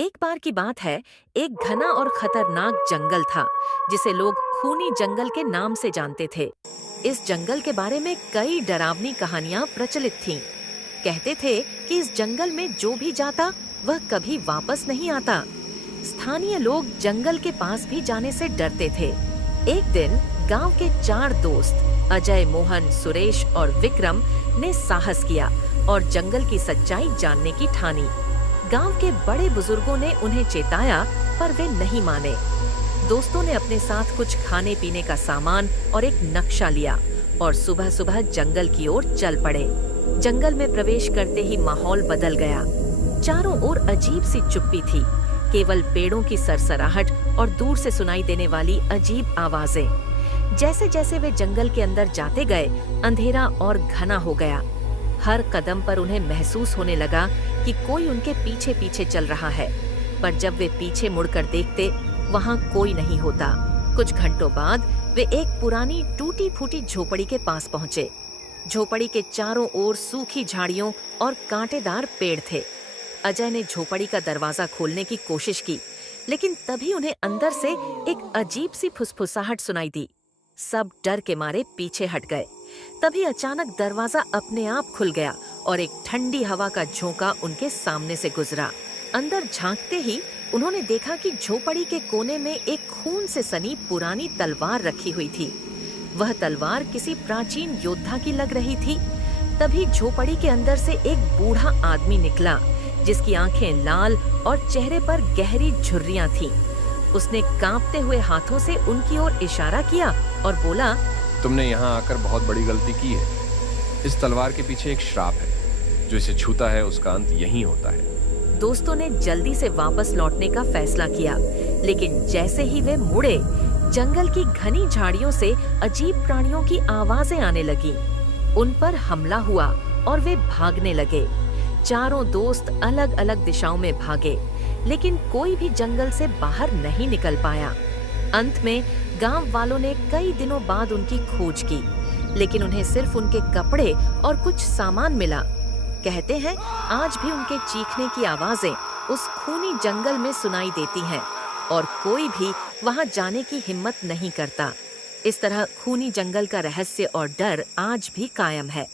एक बार की बात है। एक घना और खतरनाक जंगल था जिसे लोग खूनी जंगल के नाम से जानते थे। इस जंगल के बारे में कई डरावनी कहानियां प्रचलित थीं। कहते थे कि इस जंगल में जो भी जाता वह कभी वापस नहीं आता। स्थानीय लोग जंगल के पास भी जाने से डरते थे। एक दिन गांव के 4 दोस्त अजय, मोहन, सुरेश और विक्रम ने साहस किया और जंगल की सच्चाई जानने की ठानी। गांव के बड़े बुजुर्गों ने उन्हें चेताया पर वे नहीं माने। दोस्तों ने अपने साथ कुछ खाने पीने का सामान और एक नक्शा लिया और सुबह सुबह जंगल की ओर चल पड़े। जंगल में प्रवेश करते ही माहौल बदल गया। चारों ओर अजीब सी चुप्पी थी, केवल पेड़ों की सरसराहट और दूर से सुनाई देने वाली अजीब आवाजें। जैसे जैसे वे जंगल के अंदर जाते गए, अंधेरा और घना हो गया। हर कदम पर उन्हें महसूस होने लगा कि कोई उनके पीछे पीछे चल रहा है, पर जब वे पीछे मुड़कर देखते, वहां कोई नहीं होता। कुछ घंटों बाद वे एक पुरानी टूटी फूटी झोपड़ी के पास पहुंचे। झोपड़ी के चारों ओर सूखी झाड़ियों और कांटेदार पेड़ थे। अजय ने झोपड़ी का दरवाजा खोलने की कोशिश की, लेकिन तभी उन्हें अंदर से एक अजीब सी फुसफुसाहट सुनाई दी। सब डर के मारे पीछे हट गए। तभी अचानक दरवाजा अपने आप खुल गया और एक ठंडी हवा का झोंका उनके सामने से गुजरा। अंदर झांकते ही उन्होंने देखा कि झोपड़ी के कोने में एक खून से सनी पुरानी तलवार रखी हुई थी। वह तलवार किसी प्राचीन योद्धा की लग रही थी। तभी झोपड़ी के अंदर से एक बूढ़ा आदमी निकला, जिसकी आंखें लाल और चेहरे पर गहरी झुर्रियां थीं। उसने कांपते हुए हाथों से उनकी ओर इशारा किया और बोला, तुमने यहाँ आकर बहुत बड़ी गलती की है। इस तलवार के पीछे एक श्राप है, जो इसे छूता है उसका अंत यहीं होता है। दोस्तों ने जल्दी से वापस लौटने का फैसला किया, लेकिन जैसे ही वे मुड़े, जंगल की घनी झाड़ियों से अजीब प्राणियों की आवाजें आने लगीं। उन पर हमला हुआ और वे भागने लगे। चारों दोस्त अलग अलग दिशाओं में भागे, लेकिन कोई भी जंगल से बाहर नहीं निकल पाया। अंत में गांव वालों ने कई दिनों बाद उनकी खोज की, लेकिन उन्हें सिर्फ उनके कपड़े और कुछ सामान मिला। कहते हैं आज भी उनके चीखने की आवाजें उस खूनी जंगल में सुनाई देती हैं और कोई भी वहां जाने की हिम्मत नहीं करता। इस तरह खूनी जंगल का रहस्य और डर आज भी कायम है।